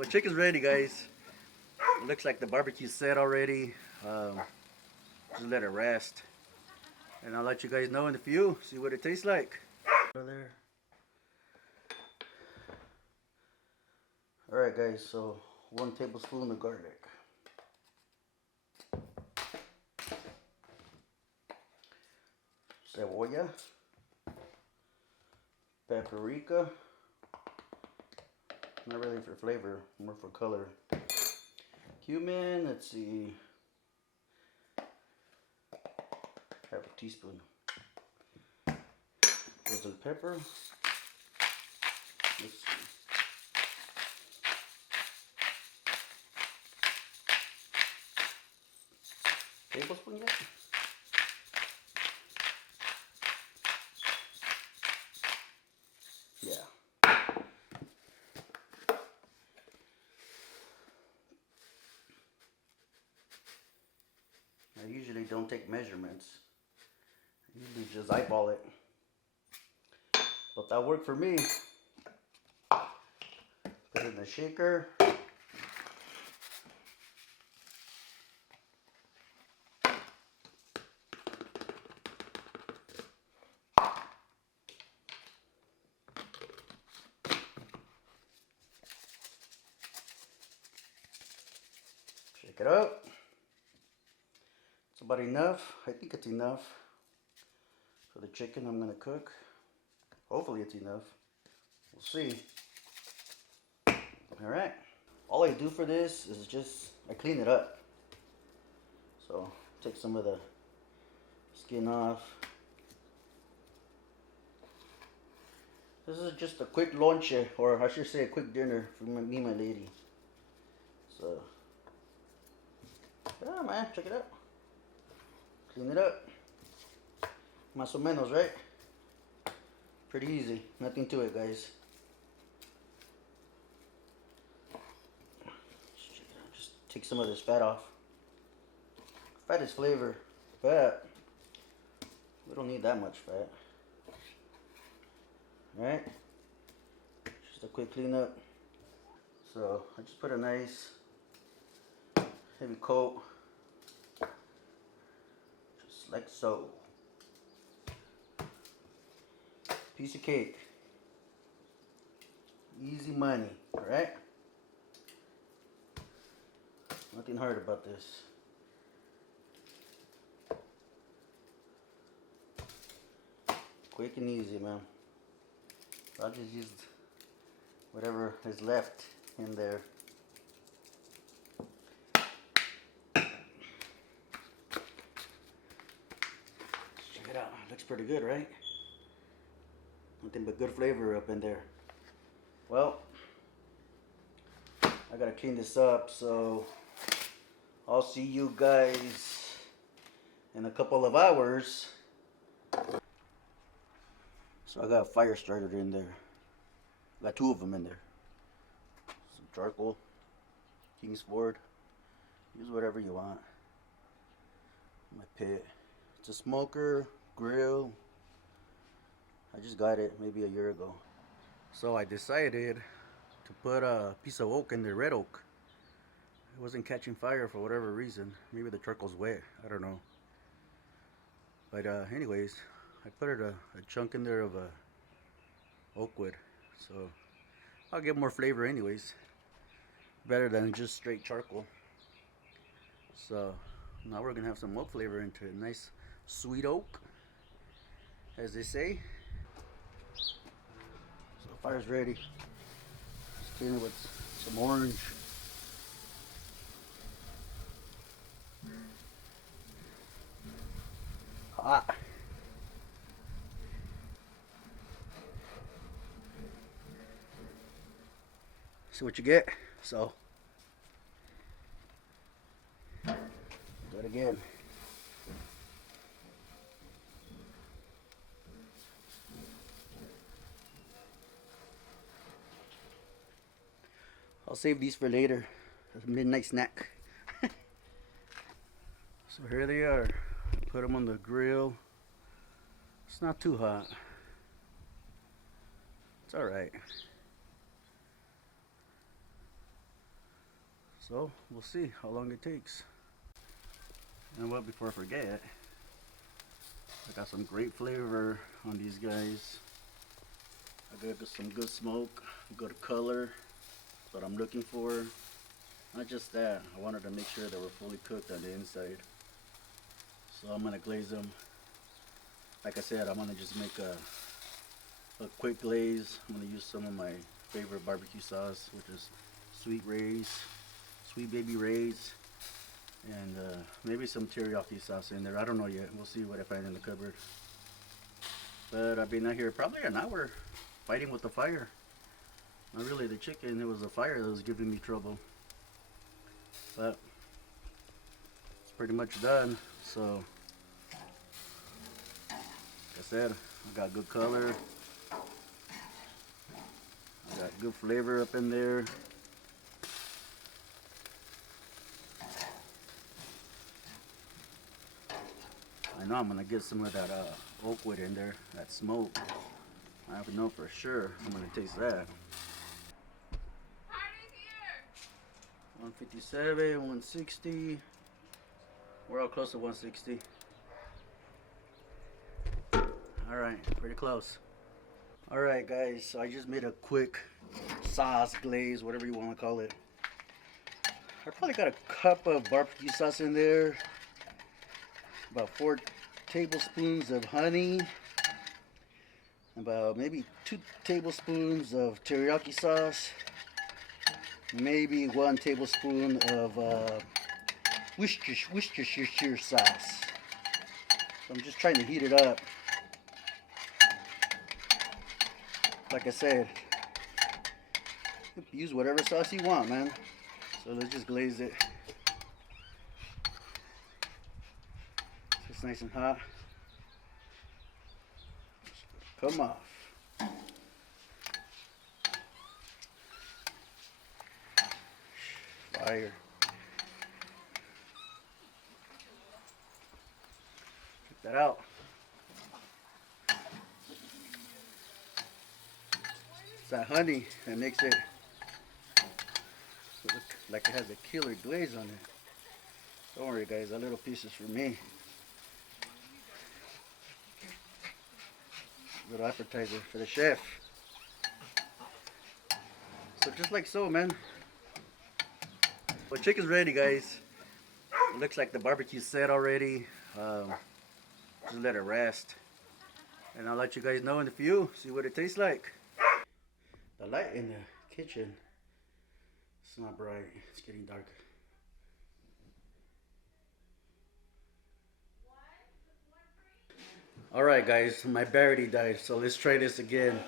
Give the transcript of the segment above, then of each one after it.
Well, chicken's ready, guys. It looks like the barbecue's set already. Just let it rest. And I'll let you guys know in a few, see what it tastes like. There. Alright guys, so 1 tablespoon of garlic. Cebolla. Paprika. Not really for flavor, more for color. Cumin, let's see. Half a teaspoon. Frozen pepper. Let's see. Tablespoon yet? Yeah. I usually don't take measurements. I usually just eyeball it. But that worked for me. Put it in the shaker. Shake it up. It's about enough. I think it's enough for the chicken I'm going to cook. Hopefully it's enough. We'll see. Alright. All I do for this is just, I clean it up. So, take some of the skin off. This is just a quick lunch, or I should say a quick dinner for me and my lady. So, yeah man, check it out. Clean it up. Más o menos, right? Pretty easy. Nothing to it, guys. Just take some of this fat off. Fat is flavor, but we don't need that much fat. Alright? Just a quick cleanup. So I just put a nice heavy coat. Just like so. Piece of cake. Easy money, alright? Nothing hard about this. Quick and easy, man. I'll just use whatever is left in there. Check it out. Looks pretty good, right? Nothing but good flavor up in there. Well, I gotta clean this up, so I'll see you guys in a couple of hours. So I got a fire starter in there. Got 2 of them in there. Some charcoal, Kingsford. Use whatever you want. My pit. It's a smoker, grill. I just got it maybe a year ago. So I decided to put a piece of oak in the red oak. It wasn't catching fire for whatever reason. Maybe the charcoal's wet. I don't know. But anyways, I put a chunk in there of oak wood. So I'll get more flavor anyways. Better than just straight charcoal. So now we're gonna have some oak flavor into it. Nice sweet oak, as they say. So fire's ready. Just clean it with some orange. Hot. See what you get. So do it again. I'll save these for later as a midnight snack. So here they are. Put them on the grill. It's not too hot. It's alright. So we'll see how long it takes. And what, before I forget, I got some great flavor on these guys. I got some good smoke, good color. That's what I'm looking for. Not just that, I wanted to make sure they were fully cooked on the inside. So I'm gonna glaze them. Like I said, I'm gonna just make a quick glaze. I'm gonna use some of my favorite barbecue sauce, which is Sweet Baby Ray's, and maybe some teriyaki sauce in there. I don't know yet. We'll see what I find in the cupboard. But I've been out here probably an hour fighting with the fire. Not really the chicken, it was the fire that was giving me trouble. But it's pretty much done. So like I said, I got good color. I got good flavor up in there. I know I'm gonna get some of that oak wood in there, that smoke. I have to know for sure. I'm gonna taste that. 157, 160. We're all close to 160. Alright, pretty close. Alright guys, so I just made a quick sauce, glaze, whatever you want to call it. I probably got a cup of barbecue sauce in there. About 4 tablespoons of honey. About maybe 2 tablespoons of teriyaki sauce. Maybe 1 tablespoon of Worcestershire sauce. So I'm just trying to heat it up. Like I said, you can use whatever sauce you want, man. So let's just glaze it. So it's nice and hot. Come off. Fire. Check that out. It's that honey that makes it look like it has a killer glaze on it. Don't worry guys, that little piece is for me. Little appetizer for the chef. So just like so, man. Well, chicken's ready, guys. It looks like the barbecue's set already. Just let it rest. And I'll let you guys know in a few, see what it tastes like. The light in the kitchen, it's not bright, it's getting dark. Alright guys, my battery died, so let's try this again.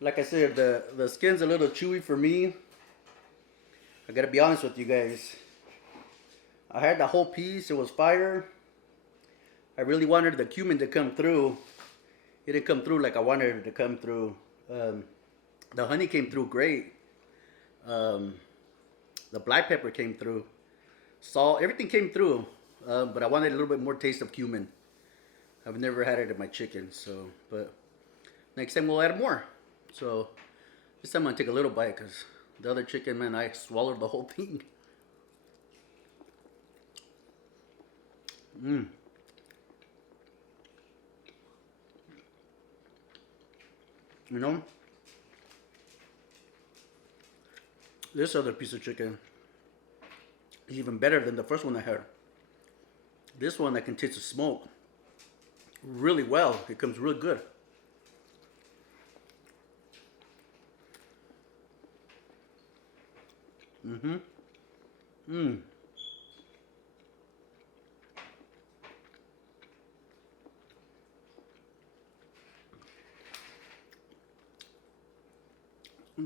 Like I said, the skin's a little chewy for me. I gotta be honest with you guys. I had the whole piece, it was fire. I really wanted the cumin to come through. It didn't come through like I wanted it to come through. The honey came through great. The black pepper came through. Salt, everything came through. But I wanted a little bit more taste of cumin. I've never had it in my chicken, so, but next time we'll add more. So this time I'm gonna take a little bite because the other chicken, man, I swallowed the whole thing. You know, this other piece of chicken is even better than the first one I had. This one I can taste the smoke really well. It comes really good.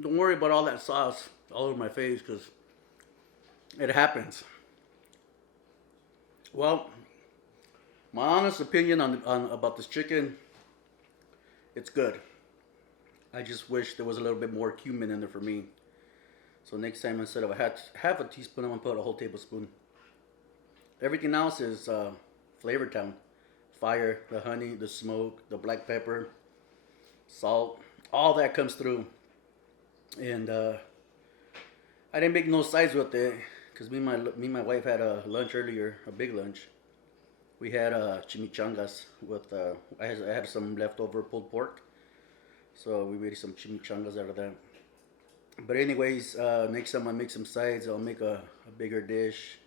Don't worry about all that sauce all over my face because it happens. Well, my honest opinion on about this chicken, it's good. I just wish there was a little bit more cumin in there for me. So next time, instead of half a teaspoon, I'm gonna put a whole tablespoon. Everything else is Flavor Town. Fire, the honey, the smoke, the black pepper, salt, all that comes through. And I didn't make no sides with it because me and my wife had a lunch earlier, a big lunch. We had chimichangas with I had some leftover pulled pork, so we made some chimichangas out of that. But anyways, next time I make some sides, I'll make a bigger dish.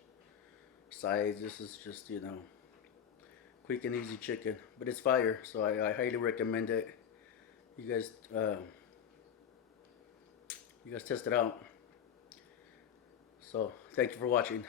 Sides. This is just quick and easy chicken, but it's fire, so I highly recommend it. You guys, you guys test it out. So thank you for watching.